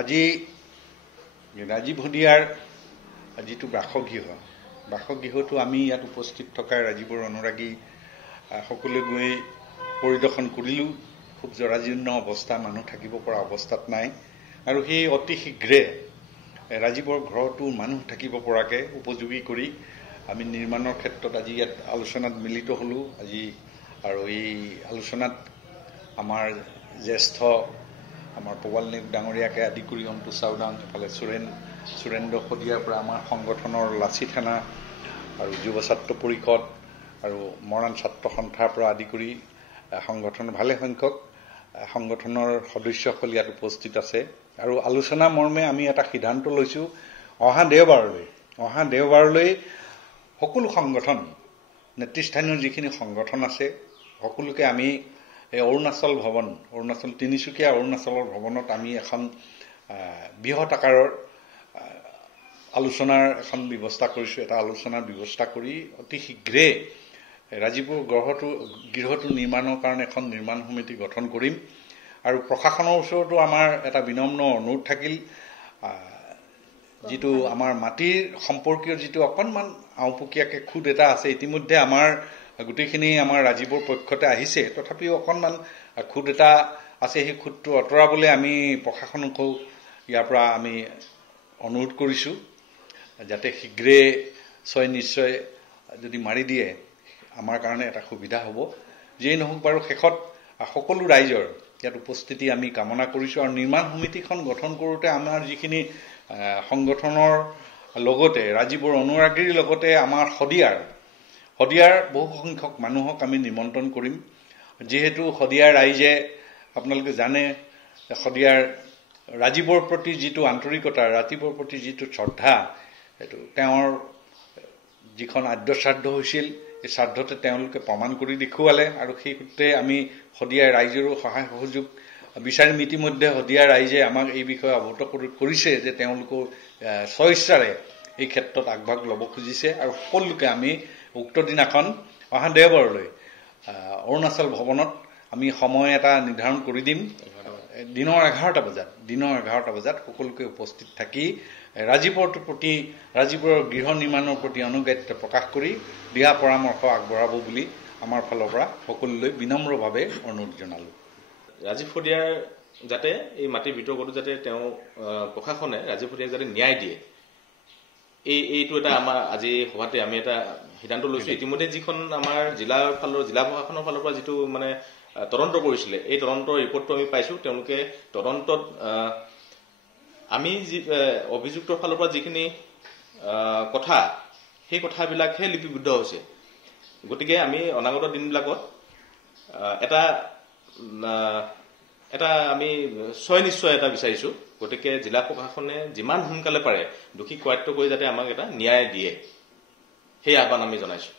আজি ৰাজীৱ হদিয়াৰ যিটো বাসগৃহটো আমি ইয়াত উপস্থিত থকা ৰাজীৱৰ অনুৰাগী সকলোৱে গৈ পৰিদৰ্শন কৰিলোঁ। খুব জৰাজীৰ্ণ অৱস্থা, মানুহ থাকিব পৰা অৱস্থাত নাই। আৰু সেই অতি শীঘ্ৰে ৰাজীৱৰ ঘৰটো মানুহ থাকিব পৰাকৈ উপযোগী কৰি আমি নিৰ্মাণৰ ক্ষেত্ৰত আজি ইয়াত আলোচনাত মিলিত হ'লোঁ। আৰু এই আলোচনাত আমাৰ জ্যেষ্ঠ আমাৰ প্ৰবাল নেওগ ডাঙৰীয়াকে আদি কৰি অন্তু চাওদাং, এফালে সুৰেন্দ্ৰ শদিয়াৰ পৰা আমাৰ সংগঠনৰ লাচি থানা আৰু যুৱ ছাত্ৰ পৰিষদ আৰু মৰাণ ছাত্ৰ সন্থাৰ পৰা আদি কৰি সংগঠনৰ ভালে সংখ্যক সংগঠনৰ সদস্যসকল ইয়াত উপস্থিত আছে। আৰু আলোচনা মৰ্মে আমি এটা সিদ্ধান্ত লৈছোঁ, অহা দেওবাৰলৈ সকলো সংগঠন, নেতৃস্থানীয় যিখিনি সংগঠন আছে সকলোকে আমি এই তিনিচুকীয়া অৰুণাচলৰ ভৱনত আমি এখন বৃহৎ আকাৰৰ আলোচনাৰ এখন ব্যৱস্থা কৰিছোঁ। এটা আলোচনাৰ ব্যৱস্থা কৰি অতি শীঘ্ৰে ৰাজীৱৰ গৃহটো নিৰ্মাণৰ কাৰণে এখন নিৰ্মাণ সমিতি গঠন কৰিম। আৰু প্ৰশাসনৰ ওচৰতো আমাৰ এটা বিনম্ৰ অনুৰোধ থাকিল, যিটো আমাৰ মাটিৰ সম্পৰ্কীয় যিটো অকণমান আওপকীয়াকৈ খুদ এটা আছে, ইতিমধ্যে আমাৰ গোটেইখিনি আমাৰ ৰাজীৱৰ পক্ষতে আহিছে, তথাপিও অকণমান খুদ এটা আছে, সেই খুদটো আঁতৰাবলৈ আমি প্ৰশাসনকো ইয়াৰ পৰা আমি অনুৰোধ কৰিছোঁ, যাতে শীঘ্ৰে নিশ্চয় যদি মাৰি দিয়ে আমাৰ কাৰণে এটা সুবিধা হ'ব। যিয়েই নহওক বাৰু, শেষত সকলো ৰাইজৰ ইয়াত উপস্থিতি আমি কামনা কৰিছোঁ। আৰু নিৰ্মাণ সমিতিখন গঠন কৰোঁতে আমাৰ যিখিনি সংগঠনৰ লগতে ৰাজীৱৰ অনুৰাগীৰ লগতে আমাৰ শদিয়াৰ বহু সংখ্যক মানুহক আমি নিমন্ত্ৰণ কৰিম। যিহেতু শদিয়াৰ ৰাইজে আপোনালোকে জানে, শদিয়াৰ ৰাজীৱৰ প্ৰতি যিটো আন্তৰিকতা, ৰাজীৱৰ প্ৰতি যিটো শ্ৰদ্ধা, সেইটো তেওঁৰ যিখন আদ্য শ্ৰাদ্ধ হৈছিল, এই শ্ৰাদ্ধতে তেওঁলোকে প্ৰমাণ কৰি দেখুৱালে। আৰু সেই সূত্ৰে আমি শদিয়াৰ ৰাইজৰো সহায় সহযোগ বিচাৰিম। ইতিমধ্যে শদিয়াৰ ৰাইজে আমাক এই বিষয়ে অৱগত কৰিছে যে তেওঁলোকো স্বইচ্ছাৰে এই ক্ষেত্ৰত আগভাগ ল'ব খুজিছে। আৰু সকলোকে আমি উক্ত দিনাখন অহা দেওবাৰলৈ অৰুণাচল ভৱনত আমি সময় এটা নিৰ্ধাৰণ কৰি দিম, দিনৰ 11টা বজাত সকলোকে উপস্থিত থাকি ৰাজীৱৰ গৃহ নিৰ্মাণৰ প্ৰতি অনুজ্ঞাত প্ৰকাশ কৰি দিহা পৰামৰ্শ আগবঢ়াব বুলি আমাৰ ফালৰ পৰা সকলোলৈ বিনম্ৰভাৱে অনুৰোধ জনালোঁ। ৰাজীৱ হদিয়াৰ যাতে এই মাটিৰ বিতৰ্কটো যাতে তেওঁ প্ৰশাসনে ৰাজীৱ হদিয়াক যাতে ন্যায় দিয়ে, এইটো এটা আমাৰ আজি সভাতে আমি এটা সিদ্ধান্ত লৈছোঁ। ইতিমধ্যে যিখন আমাৰ জিলা প্ৰশাসনৰ ফালৰ পৰা যিটো মানে তদন্ত কৰিছিলে, এই তদন্তৰ ৰিপৰ্টটো আমি পাইছোঁ। তেওঁলোকে তদন্তত আমি অভিযুক্তৰ ফালৰ পৰা যিখিনি কথা, সেই কথাবিলাকহে লিপিবদ্ধ হৈছে। গতিকে আমি অনাগত দিনবিলাকত এটা আমি নিশ্চয় এটা বিচাৰিছোঁ। গতিকে জিলা প্ৰশাসনে যিমান সোনকালে পাৰে দোষী কৰায়ত্ব কৰি যাতে আমাক এটা ন্যায় দিয়ে, সেই আহ্বান আমি জনাইছোঁ।